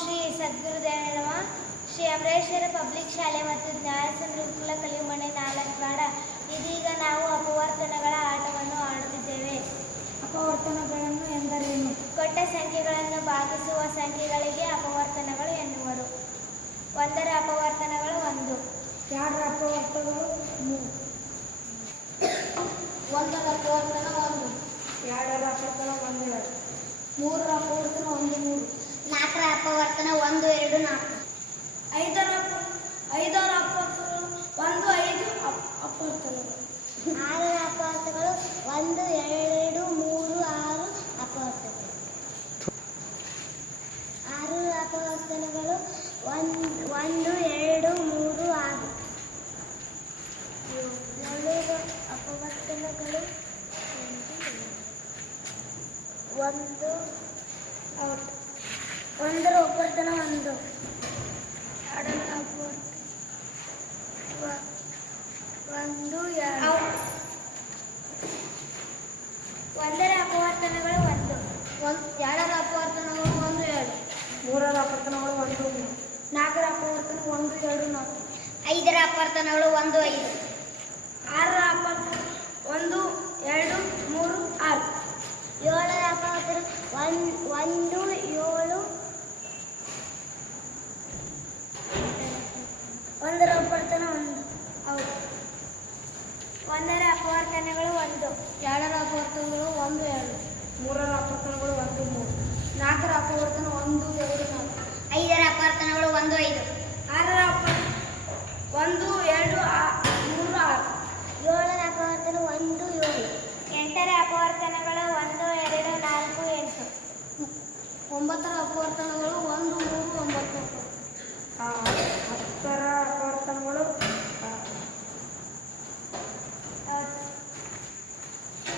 Shri Sadgurudeva Shri Amareshwara public ಶಾಲೆ ಮತ್ತು ಜ್ಞಾನಸಂದ್ರ ಕಲಿಮಣೆ ನಾಲ್ಕವಾಡ. ಇದೀಗ ನಾವು ಅಪವರ್ತನಗಳ ಆಟವನ್ನು ಆಡುತ್ತಿದ್ದೇವೆ. ಅಪವರ್ತನಗಳನ್ನು ಎಂದರೇನು? ಕೊಟ್ಟ ಸಂಖ್ಯೆಗಳನ್ನು ಭಾಗಿಸುವ ಸಂಖ್ಯೆಗಳಿಗೆ ಅಪವರ್ತನಗಳು ಎನ್ನುವರು. ಒಂದರ ಅಪವರ್ತನಗಳು ಒಂದು. ಎರಡರ ಅಪವರ್ತನಗಳು? ಮೂರು ಒಂದರ ಅಪವರ್ತನ ಒಂದು. ಎರಡರ ಅಪವರ್ತನ ಒಂದು ಎರಡು ಮೂರರ ಅಪವರ್ತನ ಒಂದು ಮೂರು. ಅಪವರ್ತನ ಒಂದು ಎರಡು ನಾಲ್ಕು. ಐದರ ಅಪ್ಪ ಐದರ ಅಪವರ್ತನಗಳು ಒಂದು ಐದು ಅಪ್- ಅಪವರ್ತನಗಳು ಆರರ ಅಪವರ್ತನಗಳು ಒಂದು ಎರಡು ಮೂರು ಆರು ಅಪವರ್ತನಗಳು ಆರು ಅಪವರ್ತನಗಳು ಒಂದು ಒಂದು ಎರಡು ಮೂರು ಆರು. ಏಳು ಅಪವರ್ತನಗಳು ಒಂದು ಒಂದರ ಅಪವರ್ತನ ಒಂದು. ಒಂದು ಎರಡು. ಒಂದರ ಅಪವರ್ತನಗಳು ಒಂದು. ಒಂದು ಎರಡರ ಅಪವರ್ತನಗಳು ಒಂದು ಎರಡು. ಮೂರರ ಅಪವರ್ತನಗಳು ಒಂದು ಮೂರು. ನಾಲ್ಕರ ಅಪವರ್ತನ ಒಂದು ಎರಡು ನಾಲ್ಕು. ಐದರ ಅಪವರ್ತನಗಳು ಒಂದು ಐದು. ಆರರ ಅಪವರ್ತನ ಒಂದು ಎರಡು ಮೂರು ಆರು. ಏಳರ ಅಪವರ್ತನ ಒಂದು ಒಂದು ಏಳು ಒಂದರ ಅಪವರ್ತನ ಒಂದು. ಹೌದು. ಒಂದರ ಅಪವರ್ತನಗಳು ಒಂದು. ಎರಡರ ಅಪವರ್ತನಗಳು ಒಂದು ಎರಡು. ಮೂರರ ಅಪವರ್ತನಗಳು ಒಂದು ಮೂರು. ನಾಲ್ಕರ ಅಪವರ್ತನ ಒಂದು ಎರಡು ನಾಲ್ಕು. ಐದರ ಅಪವರ್ತನಗಳು ಒಂದು ಐದು. ಆರರ ಅಪವರ್ತನ ಒಂದು ಎರಡು ಮೂರು ಆರು. ಏಳರ ಅಪವರ್ತನ ಒಂದು ಏಳು. ಎಂಟರ ಅಪವರ್ತನಗಳು ಒಂದು ಎರಡು ನಾಲ್ಕು ಎಂಟು. ಒಂಬತ್ತರ ಅಪವರ್ತನಗಳು ಒಂದು ಮೂರು ಒಂಬತ್ತು ಆ, ಹತ್ತರ ಅಪವರ್ತನಗಳು ಆ,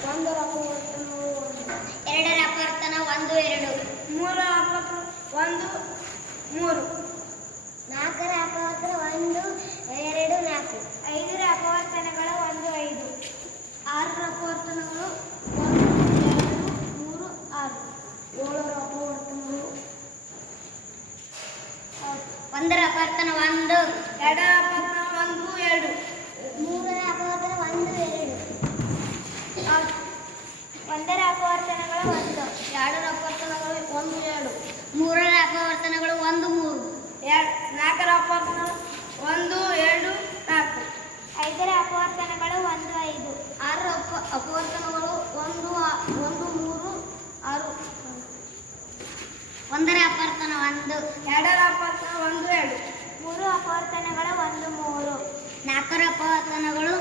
ಒಂದರ ಅಪವರ್ತನಗಳು ಒಂದು ಎರಡರ ಅಪವರ್ತನ ಒಂದು ಎರಡು ಮೂರರ ಅಪವರ್ತನ ಒಂದು, ಮೂರು. ನಾಲ್ಕರ ಅಪವರ್ತನ ಒಂದು, ಎರಡು ನಾಲ್ಕು. ಐದರ ಅಪವರ್ತನಗಳು ಒಂದು, ಐದು. ಆರರ ಅಪವರ್ತನಗಳು ಒಂದು, ಎರಡು, ಮೂರು, ಆರು. ಏಳರ ಅಪವರ್ತನಗಳು ಒಂದರ ಅಪವರ್ತನ ಒಂದು, ಎರಡರ ಅಪವರ್ತನ ಒಂದು, ಎರಡು. ಮೂರರ ಅಪವರ್ತನ ಒಂದು, ಎರಡು. ಒಂದರ ಅಪವರ್ತನಗಳು ಒಂದು ಎರಡರ ಅಪವರ್ತನಗಳು ಒಂದು ಎರಡು ಮೂರರ ಅಪವರ್ತನಗಳು ಒಂದು ಮೂರು ಎರಡು ನಾಲ್ಕರ ಅಪವರ್ತನ ಒಂದು ಎರಡು ನಾಲ್ಕು. ಐದರ ಅಪವರ್ತನಗಳು ಒಂದು ಐದು. ಆರರ ಅಪ ಅಪವರ್ತನಗಳು ಒಂದು ಒಂದು ಮೂರು ಆರು. ಒಂದರ ಅಪವರ್ತನ ಒಂದು. ಎರಡರ ಅಪವರ್ತನ ಒಂದು ಎರಡು. ಮೂರು ಅಪವರ್ತನಗಳು ಒಂದು ಮೂರು. ನಾಲ್ಕರ ಅಪವರ್ತನಗಳು